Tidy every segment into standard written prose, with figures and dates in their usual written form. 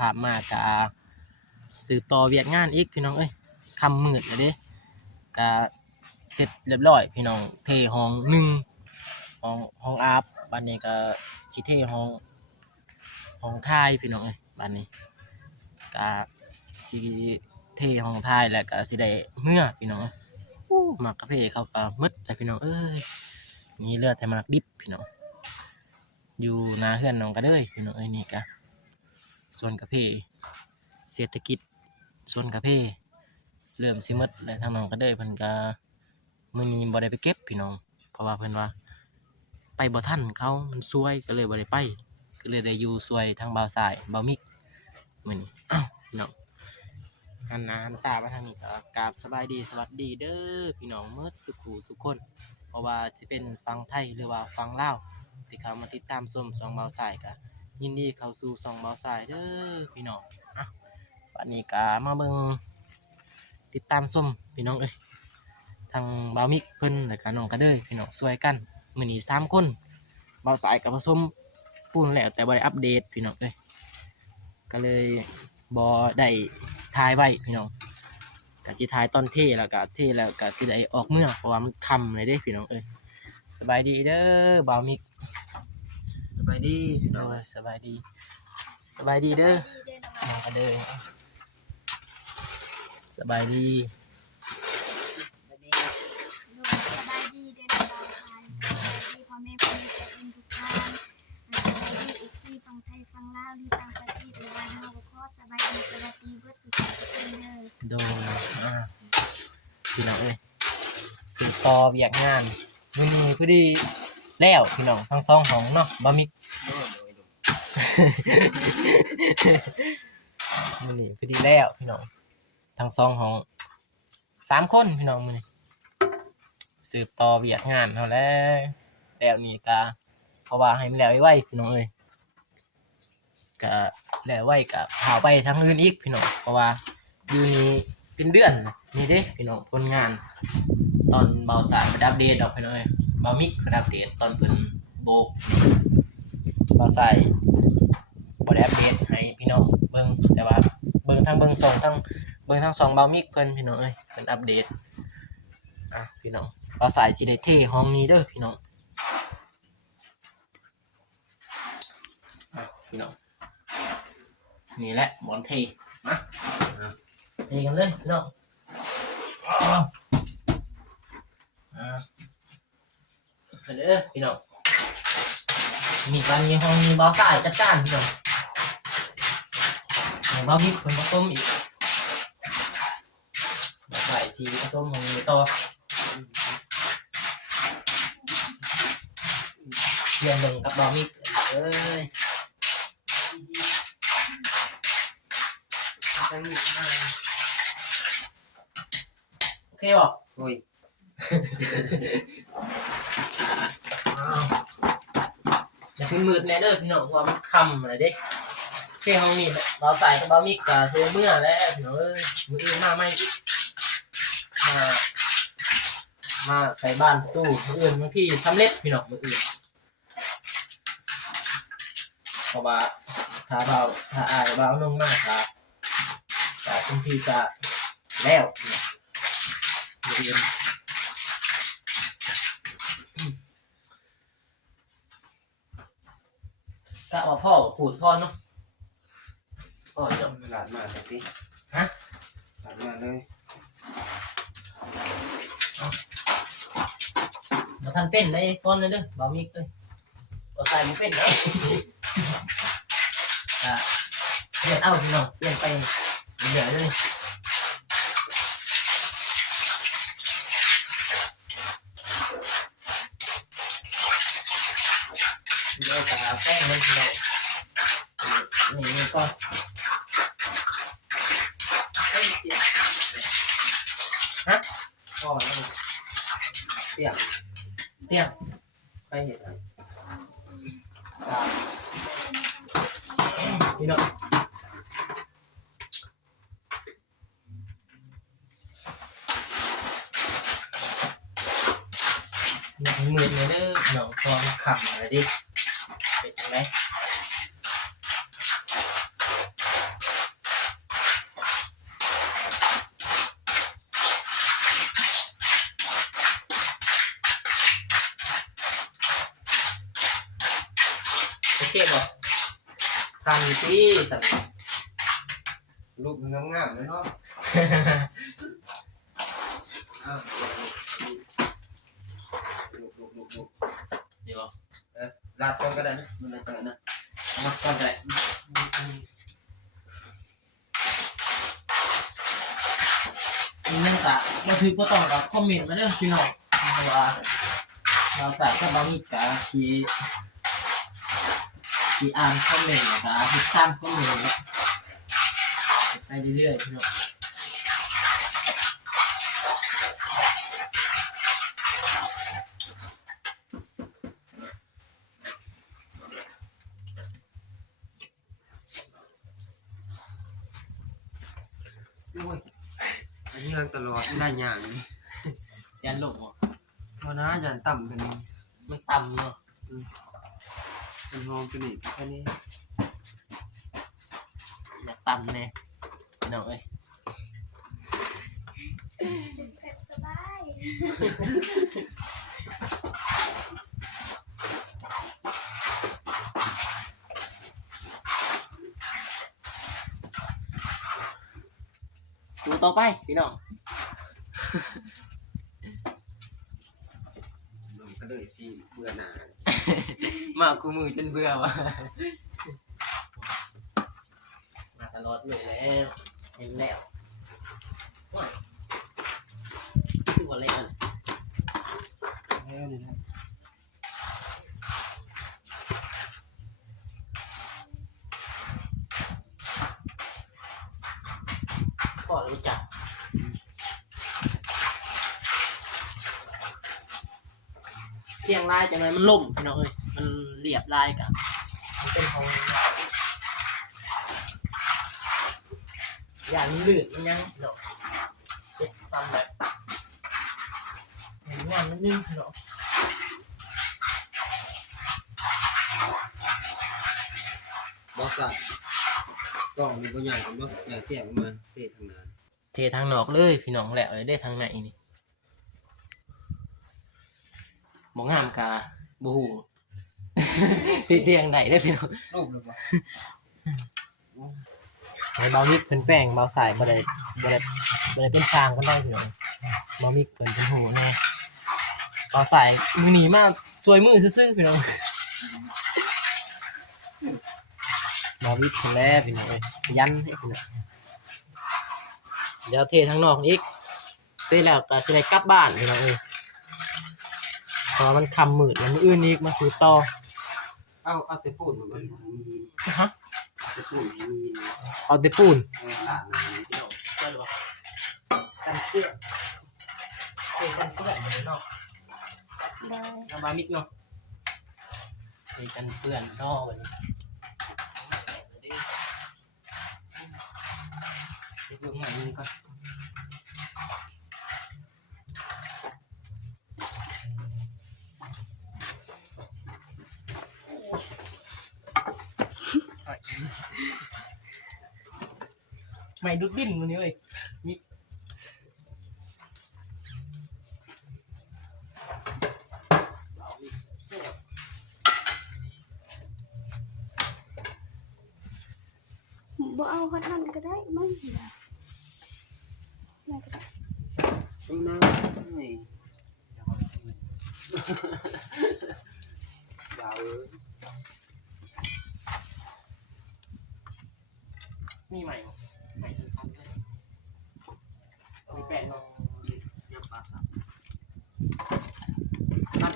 ภาพมากกะสืบต่อเวียกงานอีกพี่น้องเอ้ยค่ำมืดแล้วเด้กะเสร็จเรียบร้อยพี่น้องเทห้องหนึ่งห้องอาบบัดนี้ก็สิเทห้องท้ายพี่น้องเอ้ยบัดนี้ก็สิเทห้องท้ายแล้วก็สิได้เมื่อพี่น้องเอ้ยมักกะเพเขาก็หมดแล้วพี่น้องเอ้ยนี่เหลือแต่มักดิบพี่น้องอยู่หน้าเฮือนน้องก็เด้ยพี่น้องเอ้ยนี่ก็ส่วนกะเพเศรษฐกิจส่วนกะเพเริ่มสิหมดแล้วทางน้องก็เด้ยเพิ่นก็มื้อนี้บ่ได้ไปเก็บพี่น้องเพราะว่าเพิ่นว่าไปบ่ทันเขามันซวยก็เลยบ่ได้ไปก็เลยได้อยู่ซวยทางบ่าวสายบ่าวมิกมื้อนี้อ้าวพี่น้องหันหน้าหันตามาทางนี้ก็กราบสบายดีสวัสดีเด้อพี่น้องหมดสุขุทุกคนเพราะว่าสิเป็นฝั่งไทยหรือว่าฝั่งลาวที่เขามาติดตามชมช่องบ่าวสายก็ยินดีเข้าสู่ช่องบ่าวสายเด้อพี่น้องอ้าวบัดนี้ก็มาเบิ่งติดตามชมพี่น้องเอ้ยทางบ่าวมิกเพิ่นแล้วก็น้องก็เด้อพี่น้องช่วยกันมื้อนี้3คนบ่าวสายก็ผสมปูนแล้วแต่บ่ได้อัปเดตพี่น้องเอ้ยก็เลยบ่ได้ถ่ายไว้พี่น้องก็สิถ่ายตอนเทแล้วก็สิได้ออกเมืองเพราะว่ามันค่ำเลยเด้พี่น้องเอ้ยสบายดีเด้อบ่าวมิกสบายดีโอ้ยสบายดีเด้อน้องก็เด้อสบายดีสบายดีเดินทางไทยสบายดีพ่อแม่พี่น้องทุกท่านสบายดีอีกที่ฝั่งไทยฝั่งลาวหรือต่างประเทศหรือว่าเฮาก็ขอสบายดีสวัสดีเบิดสุขทุกคนเด้อโดยพี่น้องเอ้ยสืบต่อเวียกงานมื้อนี้พอดีแล้วพี่น้องทั้งสองห้องเนาะบ่มีมื้อนี้พอดีแล้วพี่น้องทั้งสองห้อง3คนพี่น้องมื้อนี้สืบต่อเวียกงานเฮาแล้วนี่ก็เพราะว่าให้มันแล้วไวๆพี่น้องเอ้ยก็แล้วไวก็พาไปทางอื่นอีกพี่น้องเพราะว่าอยู่นี่เป็นเดือนนี่เด้พี่น้องผลงานตอนเบาสายประดับเดทดอกพี่น้องเอ้ยเบามิกประดับเดทตอนเพิ่นโบกเบาสายบ่ได้อัปเดตให้พี่น้องเบิ่งแต่ว่าเบิ่งทั้งสองเบามิกเพิ่นพี่น้องเอ้ยเพิ่นอัปเดตพี่น้องเบาสายสิได้เทห้องนี้เด้อพี่น้องพี่น้องนี่แหละหมอนเทมาเทกันเลยพี่น้องไปเด้อพี่น้องมีการมีห้องมีเบาสายจัดการพี่น้องเบามิกคนผสมอีกเบาสายสีผสมของมีต่อเรียนหนึ่งกับเบามิกเอ้ยโอเคป่ะโอ้ยจะเป็นมืดแน่เด้อพี่น้องว่ามันค่ำอะไรเด้โอเคห้องนี้เราใส่กับบะหมี่กะเซเมื่อแล้วพี่น้องเอ้ยมืออื่นมาไม่มาใส่บ้านตู้มืออื่นบางที่สำเร็จพี่น้องมืออื่นเพราะว่าถ้าอายเบาลงมากครับแต่บางทีจะแล้วมืออื่นก็ว่าพ่อพูดพ่อเนาะพ่อจบหลานมาเลยพี่ฮะหลานมาเลยมาทันเป็นได้ซ้อนเลยเด้อบามิกเลยเอาใส่มาเป็นได้เปลี่ยนเอาพี่น้องเปลี่ยนไปเดี๋ยวเลยเดี๋ยวจะแป้งมันพี่น้องนี่ก็ฮะอ๋อเตี้ยไปเห็นอะไรพี่น้องมือเนี่ยเด้อหนองฟองขำอะไรดิเป็นยังไง โอเคบ่ทันที่สัตว์ ลูกมันงามๆเลยเนาะอ้าวลูก เดี๋ยว ลาดก่อนก็ได้นะมันอะไรกันนะเอามาก่อนก็ได้ มีเรื่องกะมาถือก็ต้องกับคอมเมนต์มาเรื่องพี่น้องเพราะว่าเราสายกับบางทีกะชีอ่านคอมเมนต์แล้วก็ติดตามคอมเมนต์แล้วไปเรื่อยๆพี่น้องโอ้ยอันนี้ยังตลอดได้อย่างนี้ ยันหลงเหรอ เพราะนะยันต่ำกันนี่ มันต่ำเนาะ มันหอมกันนี่แค่นี้ อยากต่ำแน่พี่น้องเอ้ย เป็นเผ็ดสบาย สู้ต่อไปพี่น้อง มันก็เลยสิเบื่อหน่าย มาคู่มือจนเบื่อวะมาตลอดเลยแล้วเห็นแล้วว้ายคือว่าอะไรอ่ะ แล้วนี่นะ ก่อนรู้จักเที่ยงลายจังไงมันล่มพี่น้องเอ้ยมันเรียบลายกันมันเป็นของอย่างลื่นมันยังเนาะเจ็บซ้ำแบบเห็นงานมันนึ่งเนาะ บอสอะกล้องมันก็ใหญ่กันเนาะใหญ่เตี้ยประมาณเตี้ยทางนั้น เททางนอกเลยพี่น้องแหละได้ทางไหนนี่หมองงามกาบูฮูติดเตียงไหนได้พี่น้อง รูปเลยปะ ไอ้เบามิกเป็นแป้งเบาสายบ่ได้เป็นช้างก็ได้พี่น้องเบามิกเป็นหูแน่เบาสายมือหนีมากสวยมือซื่อๆพี่น้องเบามิกคนแรกพี่น้องเอ้ยยันให้พี่น้องเดี๋ยวเททางนอกอีกเทแล้วก็สิได้กลับบ้านพี่น้องเอ้ยเพราะว่ามันคำมืดแล้วมื้ออื่นอีกมาคือต่อ เอาแต่พูดมันมี ฮะ แต่พูดมันมี เอาแต่ปูน หลานนะ พี่น้องเชื่อหรือเปล่ากันเปื้อนเทกันเปื้อนพี่น้อง เลย น้ำบามิกเนาะเทกันเปื้อนนอกวันนี้ไปดูงานนี้ก่อนไม่ดุดดิ้นวันนี้เว้ยมิก บ่เอาฮอตมันก็ได้มั้งน่าก็ได้ ดูนะนี่ยาวเลย มีใหม่บ่ใหม่สั้นๆเลยมีแปดเนาะ ยับปากสับ ตั้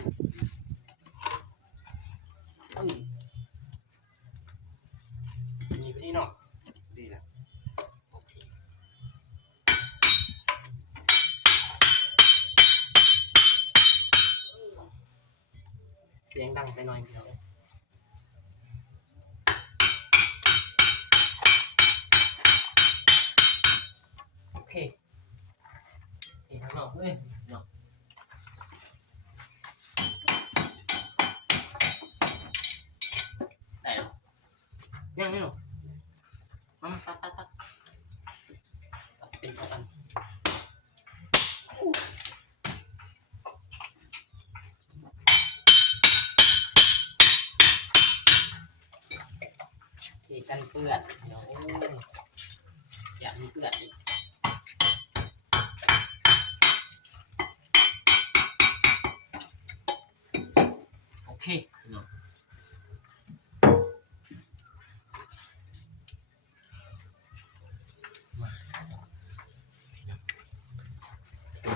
นมีไปที่เนาะ ดีละ โอเคเสียงดังไปหน่อยพี่น้องโอเคเห็นข้างนอกเลยเนาะได้หรอยังไม่หรอมาตัดเป็นสองอัน กันเปื้อนพี่น้องอย่ามีเปื้อนอีกโอเคพี่น้อง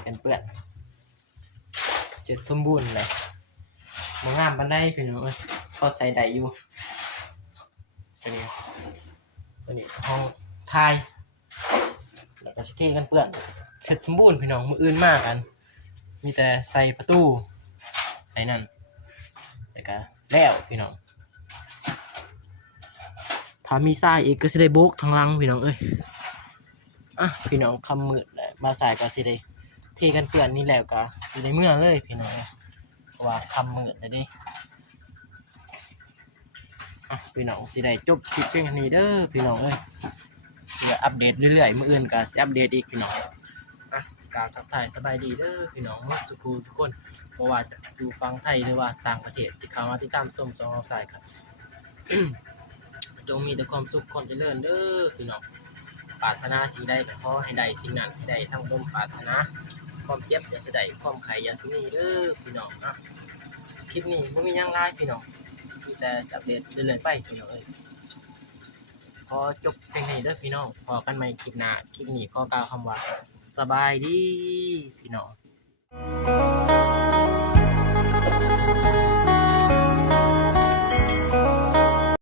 กันเปื้อนเจ็ดสมบูรณ์เลยมางามปันได้พี่น้องพอใส่ได้อยู่ตัวนี้ห้องทายแล้วก็สิเทกันเปื้อนเสร็จสมบูรณ์พี่น้องมืออื่นมากกันมีแต่ใส่ประตูใส่นั่นแต่ก็แล้วพี่น้องถ้ามีทรายอีกก็สิได้โบกทางหลังพี่น้องพี่น้องคำมืดแหละมาสายก็สิได้เทกันเปื้อนนี่แล้วก็สิได้เมื่อเลยพี่น้องเพราะว่าคำมืดเลยดิพี่น้องสิได้จบคลิปเพียงเท่านี้เด้อพี่น้องสิอัปเดตเรื่อยๆมื้ออื่นก็สิอัปเดตอีกพี่น้องกล่าวทักทายสบายดีเด้อพี่น้องสุขุทุกคนบ่ว่าจะอยู่ฝั่งไทยหรือว่าต่างประเทศที่เข้ามาติดตามชม2เราสายครับ จงมีแต่ความสุขความเจริญเด้อพี่น้องปรารถนาสิ่งใดก็ขอให้ได้สิ่งนั้นให้ได้ทั้งดมปรารถนาความเจ็บอย่าสิได้ความไข้อย่าสิมีเด้อพี่น้องคลิปนี้บ่มีหยังหลายพี่น้องมีแต่อัปเดตเรื่อยๆไปพี่น้องขอจบเพียงเท่านี้เด้อพี่น้องพอกันใหม่คลิปหน้าคลิปนี้ขอกล่าวคำว่าสบายดีพี่น้อง